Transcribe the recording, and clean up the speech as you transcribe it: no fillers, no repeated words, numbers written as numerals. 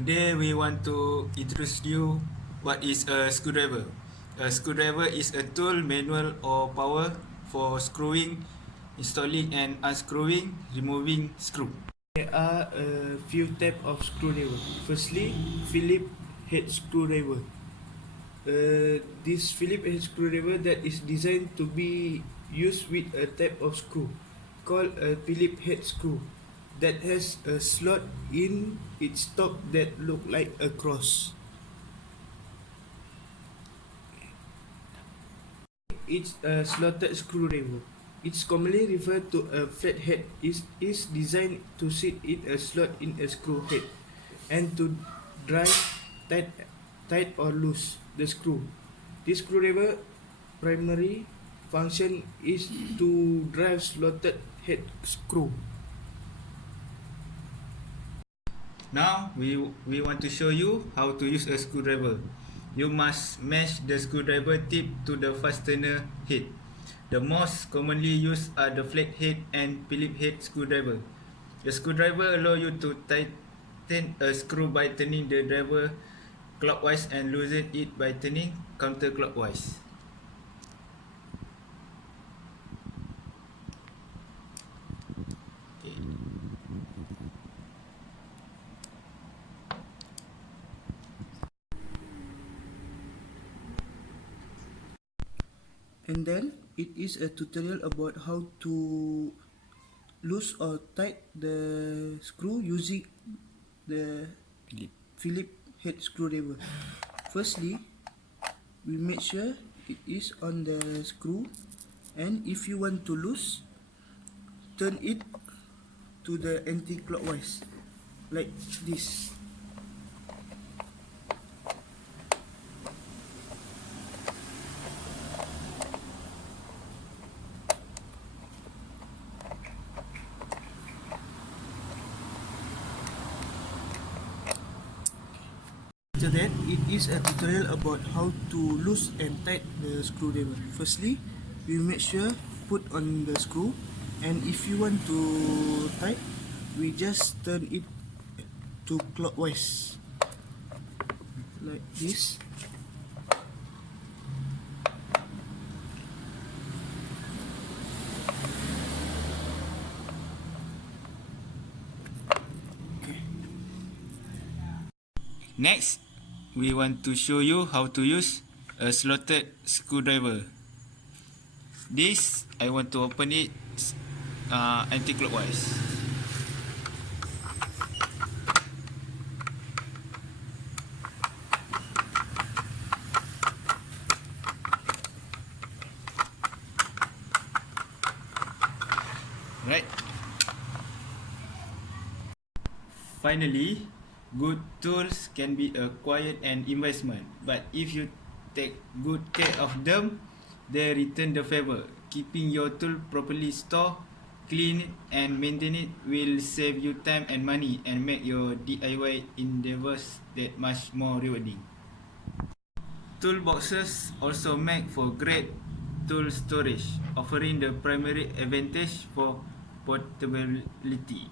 Today we want to introduce you what is a screwdriver. A screwdriver is a tool, manual or power for screwing, installing and unscrewing, removing screw. There are a few types of screwdriver. Firstly, Phillips head screwdriver. This Phillips head screwdriver that is designed to be used with a type of screw called a Phillips head screw that has a slot in its top that look like a cross. It's a slotted screwdriver. It's commonly referred to a flathead. It is designed to sit in a slot in a screw head and to drive tight or loose the screw. This screwdriver primary function is to drive slotted head screw. Now we want to show you how to use a screwdriver. You must match the screwdriver tip to the fastener head. The most commonly used are the flathead and Phillips head screwdriver. The screwdriver allows you to tighten a screw by turning the driver clockwise and loosen it by turning counterclockwise. And then it is a tutorial about how to loose or tight the screw using the Phillips head screwdriver. Firstly, we make sure it is on the screw, and if you want to loose, turn it to the anti-clockwise like this. After that, it is a tutorial about how to loose and tight the screwdriver. Firstly, we make sure put on the screw, and if you want to tight, we just turn it to clockwise like this. Next, we want to show you how to use a slotted screwdriver. This, I want to open it anti-clockwise. Right. Finally, good tools can be acquired and investment, but if you take good care of them, they return the favor. Keeping your tool properly stored, clean and maintain it will save you time and money and make your DIY endeavors that much more rewarding. Toolboxes also make for great tool storage, offering the primary advantage for portability.